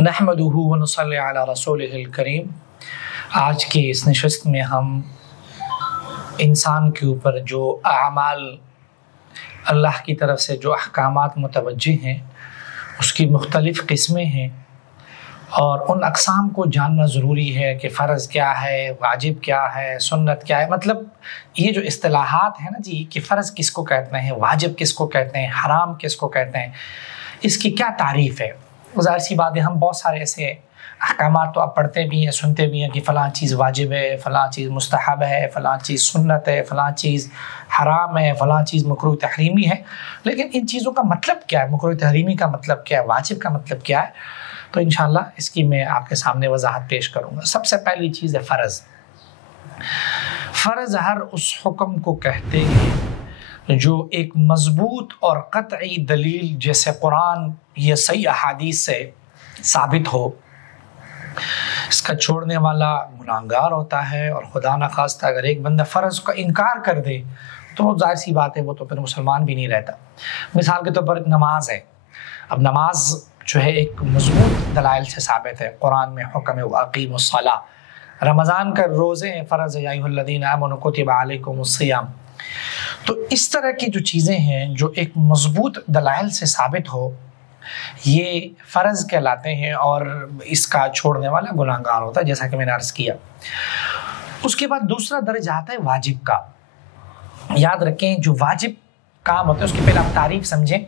نحمدہ ونصلی علی رسولہ الکریم۔ آج کی اس نشست میں ہم انسان کے اوپر جو اعمال اللہ کی طرف سے جو احکامات متوجہ ہیں اس کی مختلف قسمیں ہیں، اور ان اقسام کو جاننا ضروری ہے کہ فرض کیا ہے، واجب کیا ہے، سنت کیا ہے۔ مطلب یہ جو اصطلاحات ہیں نا جی، کہ فرض کس کو کہتے ہیں، واجب کس کو کہتے ہیں، حرام کس کو کہتے ہیں، اس کی کیا تعریف ہے۔ ظاہر سی بات ہے، ہم بہت سارے ایسے احکامات تو آپ پڑھتے بھی ہیں، سنتے بھی ہیں کہ فلاں چیز واجب ہے، فلاں چیز مستحب ہے، فلاں چیز سنت ہے، فلاں چیز حرام ہے، فلاں چیز مکروہ تحریمی ہے۔ لیکن ان چیزوں کا مطلب کیا ہے، مکروہ تحریمی کا مطلب کیا ہے، واجب کا مطلب کیا ہے، تو انشاءاللہ اس کی میں آپ کے سامنے وضاحت پیش کروں گا۔ سب سے پہلی چیز ہے فرض۔ فرض ہر اس حکم کو کہتے ہیں جو ایک مضبوط اور قطعی دلیل جیسے قرآن یا صحیح احادیث سے ثابت ہو۔ اس کا چھوڑنے والا گناہگار ہوتا ہے، اور خدا نخواستہ اگر ایک بندہ فرض کا انکار کر دے تو ظاہر سی بات ہے وہ تو پھر مسلمان بھی نہیں رہتا۔ مثال کے طور پر نماز ہے۔ اب نماز جو ہے ایک مضبوط دلائل سے ثابت ہے، قرآن میں حکم ہے وَأَقِیمُوا الصَّلَاةَ۔ رمضان کا روزے ہیں، فرض ہے یا ایھا الذین آمنوا کتب علیکم الصیام۔ تو اس طرح کی جو چیزیں ہیں جو ایک مضبوط دلائل سے ثابت ہو، یہ فرض کہلاتے ہیں، اور اس کا چھوڑنے والا گناہگار ہوتا ہے، جیسا کہ میں نے عرض کیا۔ اس کے بعد دوسرا درجہ آتا ہے واجب کا۔ یاد رکھیں، جو واجب کام ہوتا ہے اس کی پہلے آپ تعریف سمجھیں۔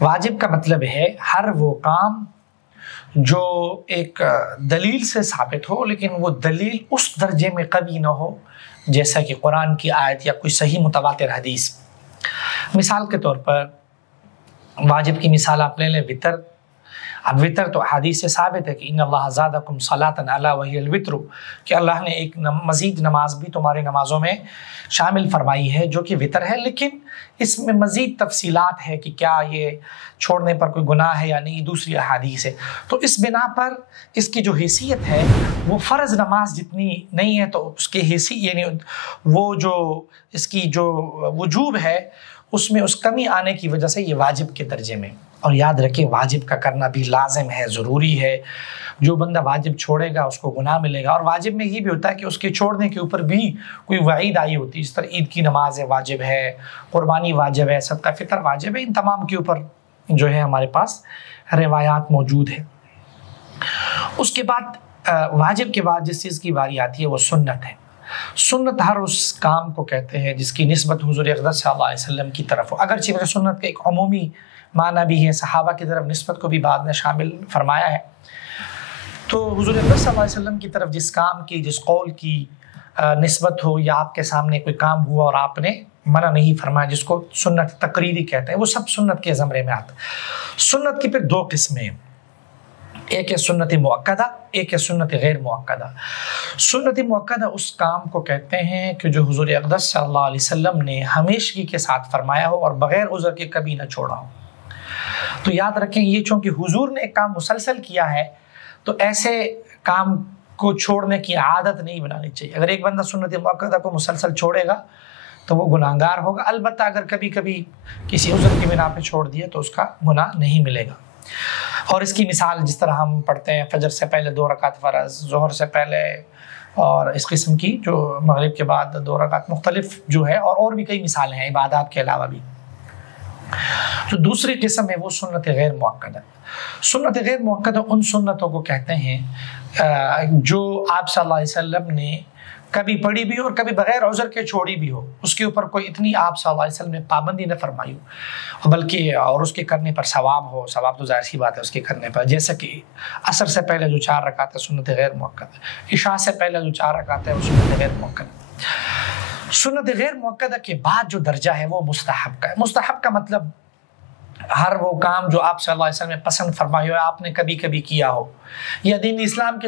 واجب کا مطلب ہے ہر وہ کام جو ایک دلیل سے ثابت ہو، لیکن وہ دلیل اس درجے میں قوی نہ ہو جیسا کہ قرآن کی آیت یا کوئی صحیح متواتر حدیث۔ مثال کے طور پر واجب کی مثال آپ لے لیں، وطر۔ اب وطر تو حدیث سے ثابت ہے کہ ان اللہ زادکم صلاۃ الا وہی الوتر، کہ اللہ نے ایک مزید نماز بھی تمہاری نمازوں میں شامل فرمائی ہے جو کہ وطر ہے، لیکن اس میں مزید تفصیلات ہے کہ کیا یہ چھوڑنے پر کوئی گناہ ہے یا نہیں، دوسری احادیث ہے۔ تو اس بنا پر اس کی جو حیثیت ہے وہ فرض نماز جتنی نہیں ہے، تو اس کی حیثیت یعنی وہ جو اس کی جو وجوب ہے اس میں اس کمی آنے کی وجہ سے یہ واجب کے درجے میں۔ اور یاد رکھیں، واجب کا کرنا بھی لازم ہے، ضروری ہے۔ جو بندہ واجب چھوڑے گا اس کو گناہ ملے گا۔ اور واجب میں یہ بھی ہوتا ہے کہ اس کے چھوڑنے کے اوپر بھی کوئی وعید آئی ہوتی ہے، اس طرح عید کی نماز واجب ہے، قربانی واجب ہے، صدقہ فطر واجب ہے۔ ان تمام کے اوپر جو ہے ہمارے پاس روایات موجود ہیں۔ اس کے بعد واجب کے بعد جس چیز کی باری آتی ہے وہ سنت ہے۔ سنت ہر اس کام کو کہتے ہیں جس کی نسبت حضور اقدس صلی اللہ علیہ وسلم کی طرف ہو۔ اگرچہ سنت کا ایک عمومی معنی بھی ہے، صحابہ کی طرف نسبت کو بھی بعد میں شامل فرمایا ہے۔ تو حضور اقدس صلی اللہ علیہ وسلم کی طرف جس کام کی، جس قول کی نسبت ہو، یا آپ کے سامنے کوئی کام ہوا اور آپ نے منع نہیں فرمایا، جس کو سنت تقریری کہتے ہیں، وہ سب سنت کے زمرے میں آتا ہے۔ سنت کی پھر دو قسمیں، ایک ہے سنت مؤکدہ، ایک ہے سنت غیر مؤکدہ۔ سنت مؤکدہ اس کام کو کہتے ہیں کہ جو حضور اقدس صلی اللہ علیہ وسلم نے ہمیشگی کے ساتھ فرمایا ہو اور بغیر عذر کے کبھی نہ چھوڑا ہو۔ تو یاد رکھیں، یہ چونکہ حضور نے ایک کام مسلسل کیا ہے تو ایسے کام کو چھوڑنے کی عادت نہیں بنانی چاہیے۔ اگر ایک بندہ سنت مؤکدہ کو مسلسل چھوڑے گا تو وہ گناہگار ہوگا، البتہ اگر کبھی کبھی کسی عذر کی بنا پہ چھوڑ دیا تو اس کا گناہ نہیں ملے گا۔ اور اس کی مثال جس طرح ہم پڑھتے ہیں، فجر سے پہلے 2 رکعت فرض، ظہر سے پہلے، اور اس قسم کی جو مغرب کے بعد 2 رکعت، مختلف جو ہے، اور بھی کئی مثالیں ہیں عبادات کے علاوہ بھی۔ جو دوسری قسم ہے وہ سنت غیر مؤکدہ۔ سنت غیر مؤکدہ ان سنتوں کو کہتے ہیں جو آپ صلی اللہ علیہ وسلم نے کبھی پڑھی بھی ہو اور کبھی بغیر عذر کے چھوڑی بھی ہو، اس کے اوپر کوئی اتنی آپ صلی اللہ علیہ وسلم نے پابندی نہ فرمائی ہو، بلکہ اور اس کے کرنے پر ثواب ہو۔ ثواب تو ظاہر سی بات ہے اس کے کرنے پر، جیسا کہ عصر سے پہلے جو 4 رکعت ہے سنت غیر مؤکدہ، عشاء سے پہلے جو 4 رکعت ہے وہ سنت غیر مؤکدہ۔ سنت غیر مؤکدہ کے بعد جو درجہ ہے وہ مستحب کا ہے۔ مستحب کا مطلب ہر وہ کام جو آپ صلی اللہ علیہ وسلم نے پسند فرمائی ہو، آپ نے کبھی کبھی کیا ہو، یا دین اسلام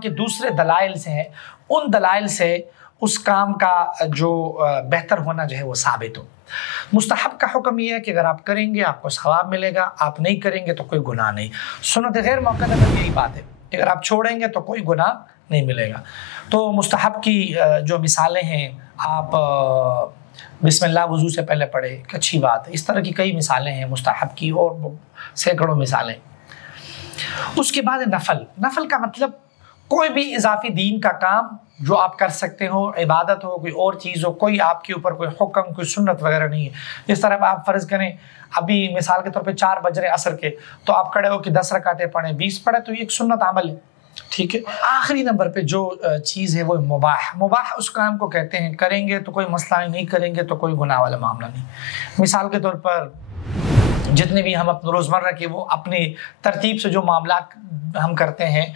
کے دوسرے دلائل سے ہیں، ان دلائل سے اس کام کا جو بہتر ہونا جو ہے وہ ثابت ہو۔ مستحب کا حکم یہ ہے کہ اگر آپ کریں گے آپ کو ثواب ملے گا، آپ نہیں کریں گے تو کوئی گناہ نہیں۔ سنت غیر مؤکدہ میں یہی بات ہے کہ اگر آپ چھوڑیں گے تو کوئی گناہ نہیں ملے گا۔ تو مستحب کی جو مثالیں ہیں، آپ بسم اللہ وضو سے پہلے پڑھے، ایک اچھی بات ہے۔ اس طرح کی کئی مثالیں ہیں مستحب کی، اور سینکڑوں مثالیں۔ اس کے بعد نفل. نفل کا مطلب کوئی بھی اضافی دین کا کام جو آپ کر سکتے ہو، عبادت ہو، کوئی اور چیز ہو، کوئی آپ کے اوپر کوئی حکم، کوئی سنت وغیرہ نہیں ہے. جس طرح آپ فرض کریں ابھی مثال کے طور پہ 4 بج رہے عصر کے، تو آپ کھڑے ہو کہ 10 رکعتیں پڑھیں، 20 پڑھیں، تو یہ ایک سنت عمل ہے. ٹھیک ہے. آخری نمبر پہ جو چیز ہے وہ مباح. مباح اس کام کو کہتے ہیں کریں گے تو کوئی مسئلہ نہیں، کریں گے تو کوئی گناہ والا معاملہ نہیں. مثال کے طور پر جتنے بھی ہم اپنے روزمرہ کے وہ اپنی ترتیب سے جو معاملات ہم کرتے ہیں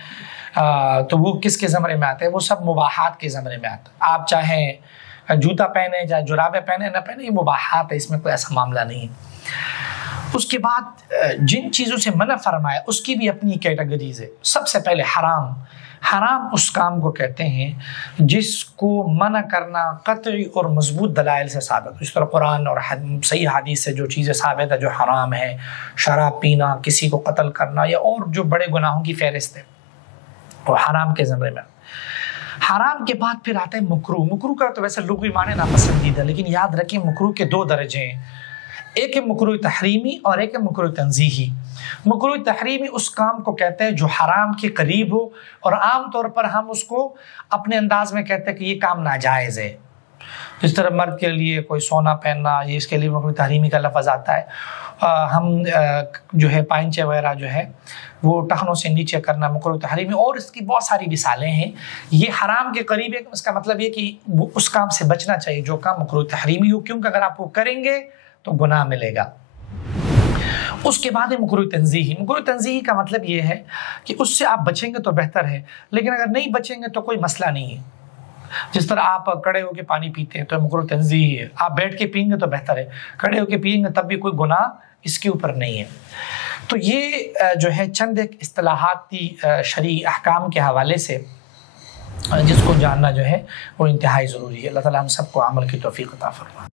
تو وہ کس کے زمرے میں آتے ہیں؟ وہ سب مباحات کے زمرے میں آتے ہیں. آپ چاہیں جوتا پہنے، چاہے جرابیں پہنے نہ پہنے، یہ مباحات ہے، اس میں کوئی ایسا معاملہ نہیں ہے. اس کے بعد جن چیزوں سے منع فرمایا اس کی بھی اپنی کیٹیگریز ہے. سب سے پہلے حرام. حرام اس کام کو کہتے ہیں جس کو منع کرنا قطعی اور مضبوط دلائل سے ثابت. اس طرح قرآن اور صحیح حدیث سے جو چیزیں ثابت ہے جو حرام ہے، شراب پینا، کسی کو قتل کرنا، یا اور جو بڑے گناہوں کی فہرست ہے، وہ حرام کے زمرے میں. حرام کے بعد پھر آتا ہے مکروہ. مکروہ کا تو ویسے لغوی معنی ناپسندیدہ، لیکن یاد رکھیں مکروہ کے 2 درجے ہیں. ایک ہے مکروہ تحریمی اور ایک ہے مکروہ تنزیہی. مکروہ تحریمی اس کام کو کہتے ہیں جو حرام کے قریب ہو، اور عام طور پر ہم اس کو اپنے انداز میں کہتے ہیں کہ یہ کام ناجائز ہے. جس طرح مرد کے لیے کوئی سونا پہننا، یہ اس کے لیے مکروہ تحریمی کا لفظ آتا ہے. ہم جو ہے پائنچے وغیرہ جو ہے وہ ٹخنوں سے نیچے کرنا مکروہ تحریمی، اور اس کی بہت ساری مثالیں ہیں. یہ حرام کے قریب ہے. اس کا مطلب یہ کہ اس کام سے بچنا چاہیے جو کام مکروہ تحریمی ہو، کیونکہ اگر آپ وہ کریں گے تو گناہ ملے گا. اس کے بعد ہے مکروہ تنزیہی. مکروہ تنزیہی کا مطلب یہ ہے کہ اس سے آپ بچیں گے تو بہتر ہے، لیکن اگر نہیں بچیں گے تو کوئی مسئلہ نہیں ہے. جس طرح آپ کھڑے ہو کے پانی پیتے ہیں تو مکروہ تنزیہی ہے. آپ بیٹھ کے پئیں گے تو بہتر ہے، کھڑے ہو کے پئیں گے تب بھی کوئی گناہ اس کے اوپر نہیں ہے. تو یہ جو ہے چند ایک اصطلاحاتی شرعی احکام کے حوالے سے جس کو جاننا جو ہے وہ انتہائی ضروری ہے. اللہ تعالیٰ ہم سب کو عمل کی توفیق عطا فرمائے.